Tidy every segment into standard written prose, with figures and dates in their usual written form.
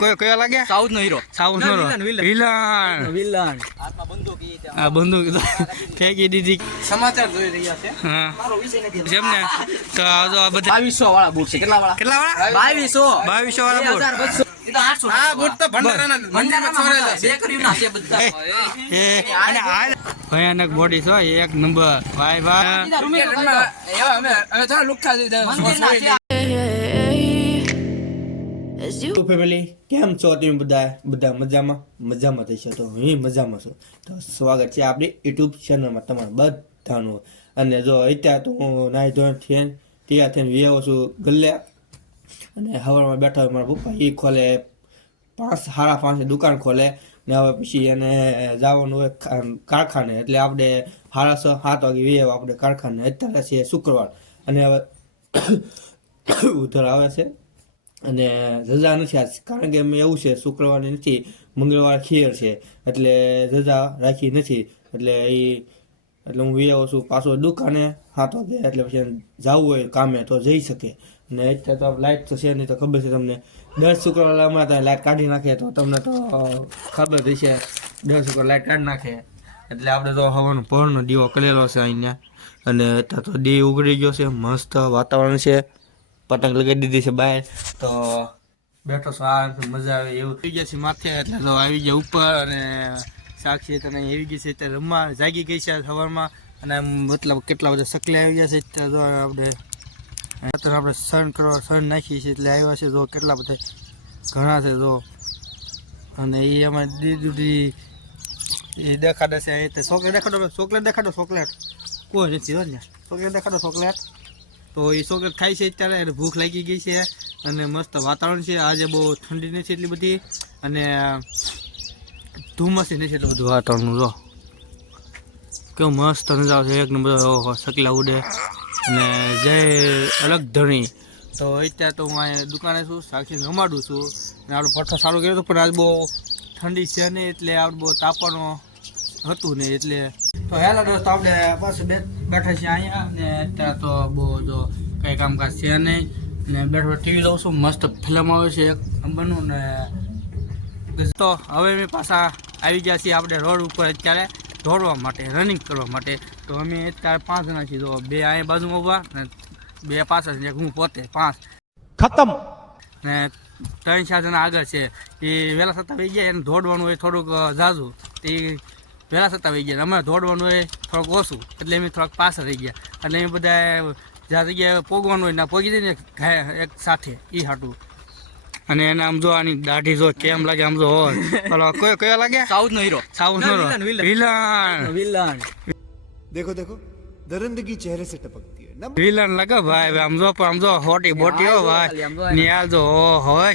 કયો લાગે? સાઉથ નો hero. South નો villain. આ બંદૂક તો ફેંકી દીધી. સમાચાર જોઈ રહ્યા છે. હા મારો વિષય નથી. જેમ ને તો આ જો આ બધા 2200 વાળા બૂટ છે. કેટલા વાળા? 2200 વાળા બોલ. 2200 એ તો 800. આ બૂટ તો ભંડારાના મંદિરમાં ચોરેલા છે. બે કર્યું ના છે બધા. અને આ ભયાનક બોડી છો એક નંબર. ભાઈ ભાઈ હવે થોડા લુખ્ખા થઈ તો ફેમિલી કેમ છો તમે બધા મજામાં થઈશો તો હું મજામાં છું. તો સ્વાગત છે આપણી યુટ્યુબ ચેનલમાં તમારું બધાનું. અને જો અત્યારે તો હું નાહી ધોઈને તૈયાર થઈને વ્યવો છું ગલ્લે. અને હવારમાં બેઠા હોય મારા પપ્પા એ ખોલે 5:30 દુકાન ખોલે ને હવે પછી એને જવાનું હોય કારખાને. એટલે આપણે 6:30-7 વાગે વ્યવ આપણે કારખાને. અત્યારે છે શુક્રવાર અને હવે ઉધર આવે છે અને રજા નથી આજ, કારણ કે મેં એવું છે શુક્રવારની નથી, મંગળવાર ખેર છે એટલે રજા રાખી નથી. એટલે હું વ્યવો છું પાછો દુકાને 7 વાગે. એટલે પછી જવું હોય કામે તો જઈ શકે. અને અત્યારે તો લાઇટ તો છે નહીં, તો ખબર છે તમને. 10 શુક્રવાર હમણાં ત્યાં લાઇટ કાઢી નાખે તો તમને તો ખબર જ છે. 10 શુક્રવાર લાઇટ કાઢી નાખે એટલે આપણે તો હવાનો પહોરનો દીવો કરેલો છે અહીંયા. અને અત્યારે તો દી ઉગડી ગયો છે, મસ્ત વાતાવરણ છે, પતંગ લગાવી દીધી છે બહાર. તો બેઠો છો આ મજા આવે એવું થઈ ગયા છે માથે. એટલે તો આવી ગયા ઉપર અને સાક્ષી તને આવી ગઈ છે અત્યારે રમવા, જાગી ગઈ છે સવારમાં. અને મતલબ કેટલા બધા સકલે આવી ગયા છે અત્યારે. જો આપણે સન નાખીએ છીએ એટલે આવ્યા છે. જો કેટલા બધા ઘણા છે જો. અને એ અમારે દીદી એ દેખાડે છે. એ ચોકલેટ દેખાડો ચોકલેટ કોઈ નથી જો ને. ચોકલેટ દેખાડો ચોકલેટ. તો એ ચોકલેટ ખાય છે અત્યારે. એટલે ભૂખ લાગી ગઈ છે અને મસ્ત વાતાવરણ છે. આજે બહુ ઠંડી નથી એટલી બધી અને ધુમ્મસ નથી એટલું બધું વાતાવરણ. જો કેવું મસ્ત નજારો છે, એક નંબર. સકલા ઉડે અને જય અલગ ધણી. તો અત્યારે તો હું અહીંયા દુકાને છું, સાક્ષીને રમાડું છું. અને આપણો ભઠ્ઠો સારું કર્યો હતો પણ આજ બહુ ઠંડી છે નહીં એટલે આપણે બહુ તાપવાનું હતું નહીં. એટલે તો હેલા દોસ્તો આપણે પાછું બેઠા છીએ અહીંયા. ને અત્યારે તો બહુ જો કંઈ કામકાજ છે નહીં ને બેઠો ટીવી જોઉં છું. મસ્ત ફિલ્મ આવે છે એક નંબરનું. ને તો હવે અમે પાછા આવી ગયા છીએ આપણે રોડ ઉપર અત્યારે દોડવા માટે, રનિંગ કરવા માટે. તો અમે અત્યારે 5 જણા છીએ. તો 2 અહીંયા બાજુમાં ઊભા ને 2 પાછળ છે, હું પોતે 5 ખતમ. ને 3-4 જણા આગળ છે એ વહેલા સત્તા આવી ગયા. એને દોડવાનું હોય થોડુંક ઝાઝુ, તે વહેલા સત્તા આવી ગયા. અમે દોડવાનું હોય થોડુંક ઓછું એટલે અમે થોડાક પાછળ રહી ગયા. એટલે અમે બધા જ્યાં જગ્યાએ પોગવાનું હોય ના પોગી જઈને એક સાથે એ હાટું. અને એને આમ જો આની દાઢી જો કેમ લાગે આમ જો કયો લાગે? સાઉથ નો હીરો. વિલન. देखो देखो दरिंदगी चेहरे से टपकती है ना. વિલન લાગે ભાઈ. આમ જો હોટી બોટી હો ભાઈ. નિયાલ જો હોય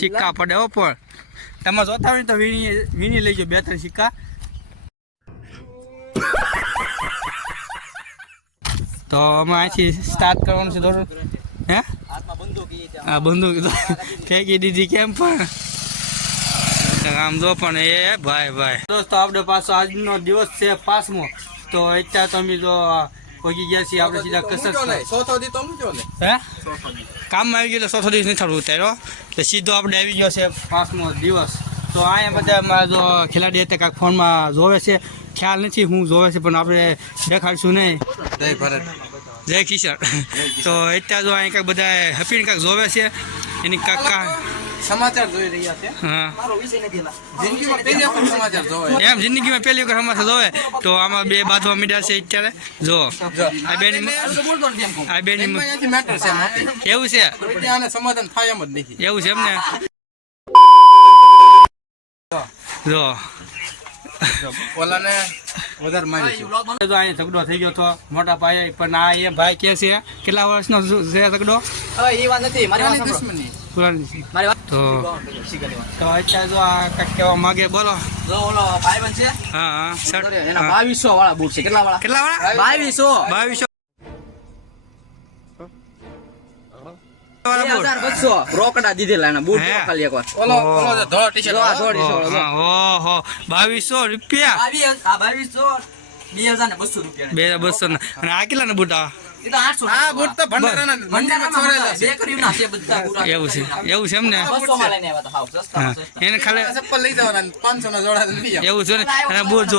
સિક્કા પડે હો. પણ તમે જોતા હોય તો વીણી લેજો 2-3 સિક્કા. તો અમે અહીંથી સ્ટાર્ટ કરવાનું છે દોડો. હે આ બંદૂક તો ફેંકી દીધી કેમ પણ આમ જો. પણ એ ભાઈ દોસ્તો આપણે પાછો આજનો દિવસ છે 5મો. તો અત્યારે તો અમે જો પહોંચી ગયા છીએ આપણે સીધા કસરત. હે કામમાં આવી ગયો એટલે 100 દિવસ નથી થતું અત્યારે. એટલે સીધો આપણે આવી ગયો છે 5મો દિવસ. તો અહીંયા બધા મારા જો ખેલાડી હતા કાંઈક ફોનમાં જોવે છે, ખ્યાલ નથી હું જોવે છે પણ આપણે દેખાડશું નહીં. જય કિશન. તો અત્યારે જો અહીં કાંઈક બધા હપીને કાંઈક જોવે છે એની કાકા સમાચાર જોઈ રહ્યા છે. હા મારો વિષય નથી. જિંદગીમાં પહેલી વખત સમાચાર જોવે. એમ જિંદગીમાં પહેલી વખત સમાચાર જોવે. તો આમાં 2 બાંધવા મીડ્યા છે અત્યારે. જો આ બેની અહીંયાથી મેટર છે મોટી. એવું છે, આને સમાધાન થાય એમ જ નથી. એવું છે એમ ને. જો ઓલાને વધારે મારી છે. તો અહીંયા ઝઘડો થઈ ગયો હતો મોટા પાયે. પણ આ એ ભાઈ કે છે કેટલા વર્ષનો છે ઝઘડો? એ વાત નથી મારી વાત સાંભળો. દુશ્મની. મારી વાત તો અત્યારે જો આ કંઈક કહેવા માંગે બોલો. જો ઓલો ભાઈબંધ છે હા એના 2200 વાળા બૂટ છે. કેટલા વાળા? 2200 2200 રોકડા દીધેલા એના બૂટ ખાલી એકવાર. ઓલો ધોળો ટી-શર્ટ. ઓહો 2200 રૂપિયા. 2200 2200 રૂપિયા. 2200 અને આ કેટલા ના બુટા? એ તો 800 આ બૂટ તો ભંડારાના મંદિરમાં ચોરેલા છે. બેકરીના છે બધા પૂરા. એવું છે એમ ને 200 માં લઈને આવ્યા હતા હાવ સસ્તા હા એને ખાલી આ ચપ્પલ લઈ જવાના 500 ના જોડા લઈ આવો. એવું છે ને અને બૂટ જો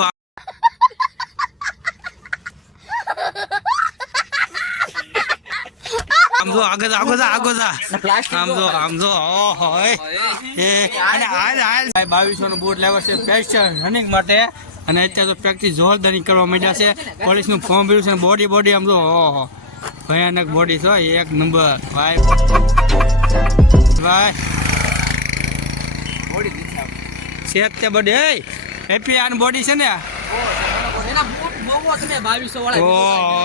આમ જો આગળ આમ જો ઓહો એ અને હાલ 2200 નો બૂટ લેવો છે સ્પેશિયલ રનિંગ માટે અને અત્યારે તો પ્રેક્ટિસ જોરદારી કરવા માંડ્યા છે પોલીસનું ફોર્મ ભર્યું છે બોડી આમ જો ઓહો ભયાનક બોડી છે એક નંબર ભાઈ શેક તે બોડી એ હેપી આન બોડી છે ને એના બૂટ મોમો તમે 2200 વાળા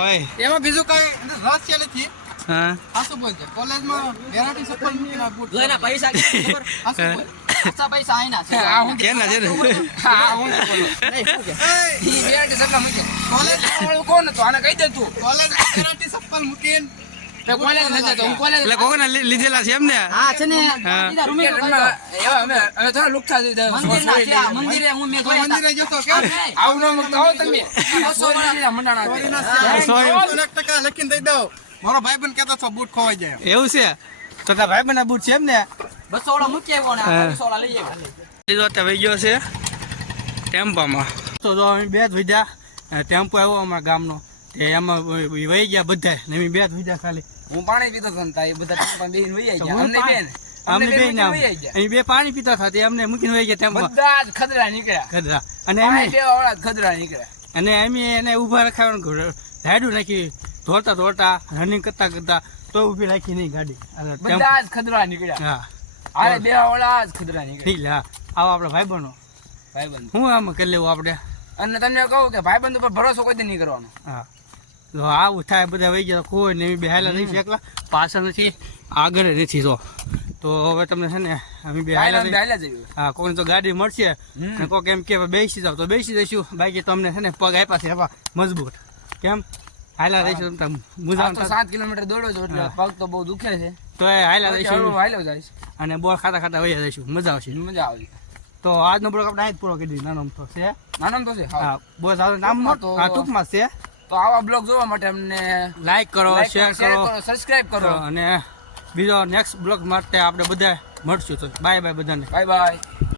ઓય એમાં બીજું કઈ રહસ્ય નથી. હા આ શું બોલ છે કોલેજમાં ગેરંટી ચપ્પલ મૂકીને આ બૂટ લઈને પૈસા કેટલા ખબર? આ શું બોલ? આછા પૈસા આઈના છે. આ હું કેના છે ને આ હું બોલું નહીં, શું કે? ઈ ગેરંટી ચપ્પલ મૂકે કોલેજ વાળું કોણ હતું આને કહી દે તું કોલેજ ગેરંટી ચપ્પલ મૂકીને તે કોલેજ ન જતો હું કોલેજ એટલે કોકોના લીધેલા છે એમ ને હા છે ને હા. ઈધા રૂમે તો અમે થોડા લુખ્ખા થઈ જાય. મંદિરના છે આ મંદિરે હું મેં જોયા હતા. મંદિરે જતો કેમ આવું ન મૂકતા હો તમે 200 વાળા મંડાણા સોરી. 1% લખીને દઈ દો. મારો ભાઈબંધ કહેતો હતો બૂટ ખોવાઈ જાય. એવું છે તો તારા ભાઈ બના બૂટ છે એમ ને 200 વાળા મૂકી આવ્યો ને આ 200 વાળા લઈ આવ્યો. લીધો તે વહી ગયો છે ટેમ્પામાં તો જો અમે બે જ વિદ્યા ટેમ્પો આવ્યો અમારા ગામનો તે એમાં વહી ગયા બધા ને અમે બે જ વિદ્યા ખાલી હું પાણી પીતો હતો ને તાઈ બધા ટેમ્પા બેહીને વહી તો ગયા. હું અમને બેન અમને બે મૂકીને નામ વહી ગયા. અમે બે પાણી પીતા હતા તે અમને મૂકીને વહી ગયા ટેમ્પો બધા જ ખદરા નીકળ્યા. ગધરા અને પાણી એમ પીવા વાળા જ ખદરા નીકળ્યા. અને એમ એને ઊભા રખાવાનું રાયડું નાખી દોડતા રનિંગ કરતા તો ઊભી રાખી નહીં ગાડી આ ટેમ્પો. બધા જ ખદરા નીકળ્યા. હા આરે બેવા વાળા જ ખદરા નીકળ્યા. ઠીક હા આવો આપણે ભાઈ બનો ભાઈબંધ. હું આમ કરી લેવું આપણે અને તમને કહું કે ભાઈબંધ ઉપર ભરોસો કોઈ દી નહીં કરવાનો. હા તો આવું થાય બધા વહી ગયા કોઈ નહીં બેહાયેલા નથી એકલા પાછળ નથી આગળ નથી તો હવે તમને છે ને અમે બેહાયેલા ભાઈબંધ હાલ્યા જઈએ. હા કોઈને તો ગાડી મળશે ને કોઈક એમ કે બેસી જાવ તો બેસી જઈશું બાકી તમને છે ને પગ આપ્યા છે એવા મજબૂત કેમ હાયલા રહીશું તમે આ મુજા તો 7 કિલોમીટર દોડો છો એટલે પગ તો બહુ દુખે છે. તો એ હાયલા રહીશું હાલ્યો જાય છે. અને બોલ ખાતા વહી જઈશું મજા આવશે મજા આવે. તો આજનો બ્લોગ આપણે અહીં જ પૂરો કરી દીધો નાનો તો છે આનંદ તો છે. હા. હા બોલ નામમાં તો- હા ટૂંકમાં છે તો આવા બ્લોગ જોવા માટે અમને લાઈક કરો શેર કરો સબસ્ક્રાઇબ કરો. અને બીજો નેક્સ્ટ બ્લોગ માટે આપણે બધા મળશું તો બાય બધાને બાય બાય.